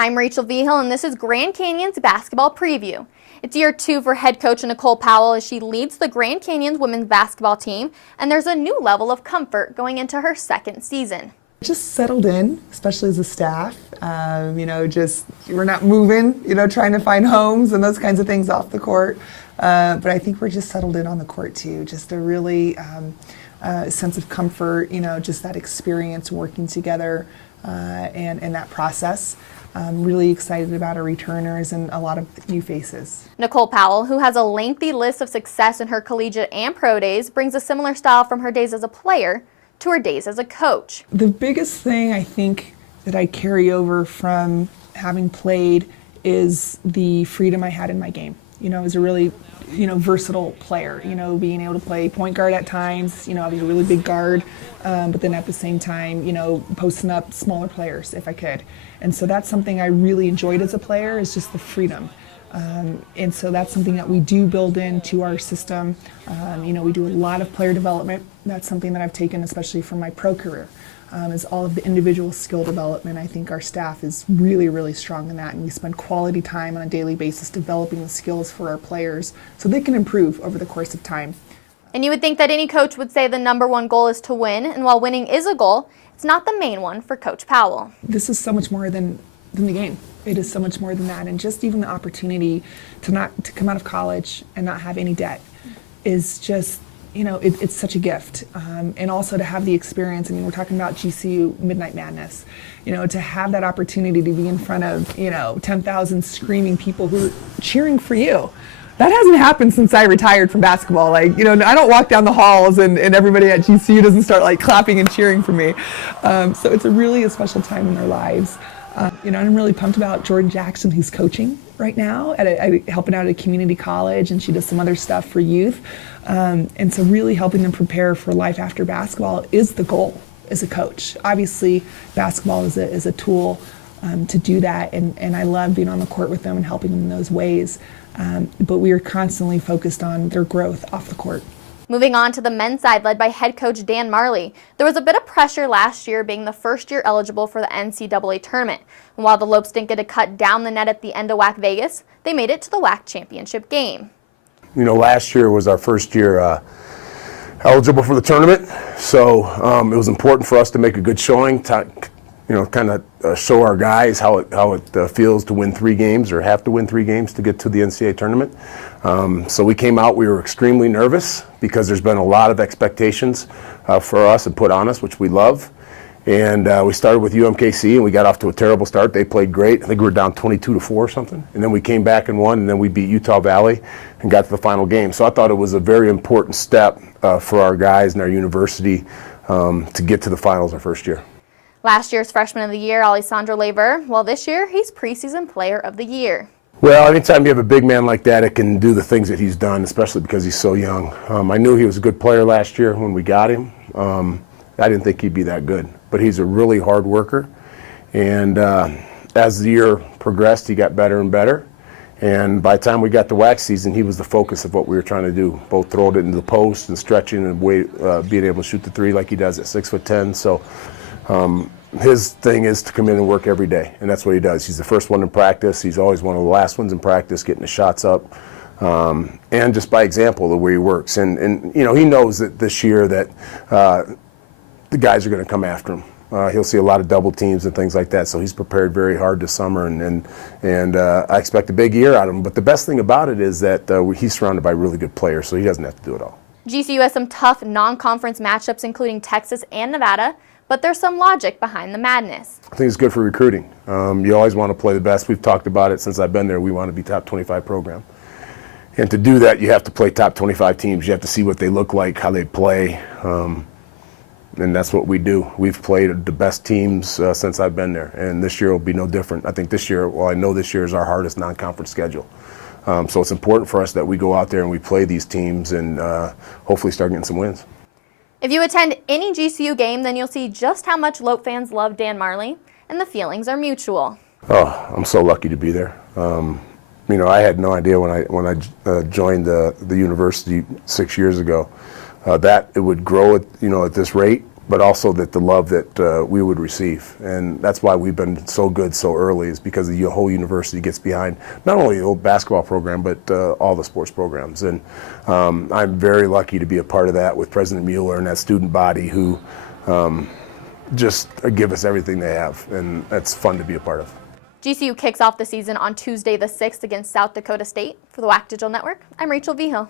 I'm Rachel Vigil, and this is Grand Canyon's basketball preview. It's year 2 for head coach Nicole Powell as she leads the Grand Canyon's women's basketball team, and there's a new level of comfort going into her second season. Just settled in, especially as a staff. We're not moving, trying to find homes and those kinds of things off the court. But I think we're just settled in on the court too. Just a really sense of comfort, just that experience working together and that process. I'm really excited about our returners and a lot of new faces. Nicole Powell, who has a lengthy list of success in her collegiate and pro days, brings a similar style from her days as a player to her days as a coach. The biggest thing I think that I carry over from having played is the freedom I had in my game. As a really, versatile player, being able to play point guard at times, I was a really big guard, but then at the same time, posting up smaller players if I could. And so that's something I really enjoyed as a player, is just the freedom. And so that's something that we do build into our system. We do a lot of player development. That's something that I've taken, especially from my pro career, is all of the individual skill development. I think our staff is really, really strong in that, and we spend quality time on a daily basis developing the skills for our players so they can improve over the course of time. And you would think that any coach would say the #1 goal is to win, and while winning is a goal, it's not the main one for Coach Powell. This is so much more than the game. It is so much more than that, and just even the opportunity to come out of college and not have any debt is just, it's such a gift. And also to have the experience, we're talking about GCU Midnight Madness, to have that opportunity to be in front of, 10,000 screaming people who are cheering for you. That hasn't happened since I retired from basketball. I don't walk down the halls and everybody at GCU doesn't start clapping and cheering for me. So it's a special time in their lives. I'm really pumped about Jordan Jackson, who's coaching right now, helping out at a community college, and she does some other stuff for youth. And so really helping them prepare for life after basketball is the goal as a coach. Obviously, basketball is a tool to do that, and I love being on the court with them and helping them in those ways. But we are constantly focused on their growth off the court. Moving on to the men's side, led by head coach Dan Marley. There was a bit of pressure last year being the first year eligible for the NCAA tournament. And while the Lopes didn't get to cut down the net at the end of WAC Vegas, they made it to the WAC championship game. Last year was our first year eligible for the tournament, so it was important for us to make a good showing, show our guys how it feels to win 3 games or have to win 3 games to get to the NCAA tournament. So we came out, we were extremely nervous because there's been a lot of expectations for us and put on us, which we love. And we started with UMKC, and we got off to a terrible start. They played great. I think we were down 22-4 or something. And then we came back and won, and then we beat Utah Valley and got to the final game. So I thought it was a very important step for our guys and our university to get to the finals our first year. Last year's Freshman of the Year, Alessandro Lever, well, this year he's preseason Player of the Year. Well, anytime you have a big man like that, it can do the things that he's done, especially because he's so young. I knew he was a good player last year when we got him. I didn't think he'd be that good, but he's a really hard worker. And as the year progressed, he got better and better. And by the time we got to WAC season, he was the focus of what we were trying to do, both throwing it into the post and stretching and being able to shoot the 3 like he does at 6'10". So his thing is to come in and work every day, and that's what he does. He's the first one in practice. He's always one of the last ones in practice, getting the shots up. And just by example, the way he works. And he knows that this year that the guys are going to come after him. He'll see a lot of double teams and things like that, so he's prepared very hard this summer, and I expect a big year out of him. But the best thing about it is that he's surrounded by really good players, so he doesn't have to do it all. GCU has some tough non-conference matchups, including Texas and Nevada, but there's some logic behind the madness. I think it's good for recruiting. You always want to play the best. We've talked about it since I've been there. We want to be top 25 program. And to do that, you have to play top 25 teams. You have to see what they look like, how they play. And that's what we do. We've played the best teams since I've been there, and this year will be no different. I think this year, I know this year is our hardest non-conference schedule. So it's important for us that we go out there and we play these teams and hopefully start getting some wins. If you attend any GCU game, then you'll see just how much Lope fans love Dan Marley, and the feelings are mutual. Oh, I'm so lucky to be there. I had no idea when I joined the university 6 years ago that it would grow at this rate but also that the love that we would receive. And that's why we've been so good so early, is because the whole university gets behind not only the old basketball program, but all the sports programs. And I'm very lucky to be a part of that with President Mueller and that student body who just give us everything they have, and that's fun to be a part of. GCU kicks off the season on Tuesday the 6th against South Dakota State. For the WAC Digital Network, I'm Rachel Vigil.